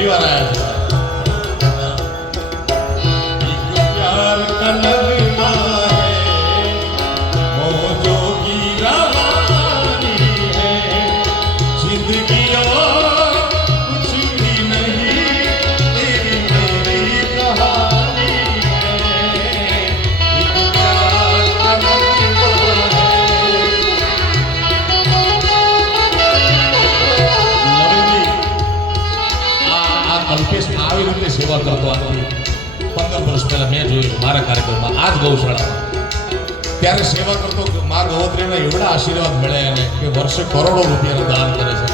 પહેલી વાર આયા છે प्यार का नगमा है मौजों की रवानी है जिंदगी और कुछ भी नहीं तेरी मेरी कहानी है एक प्यार का नगमा है कल्पेश આવી રીતે સેવા કરતો આથી 15 વર્ષ પહેલા મેં જોયું મારા કાર્યક્રમમાં આ જ ગૌશાળામાં ત્યારે સેવા કરતો મા ગૌત્રીના એવડા આશીર્વાદ મળ્યા એને કે વર્ષે કરોડો રૂપિયાનું દાન કરે છે.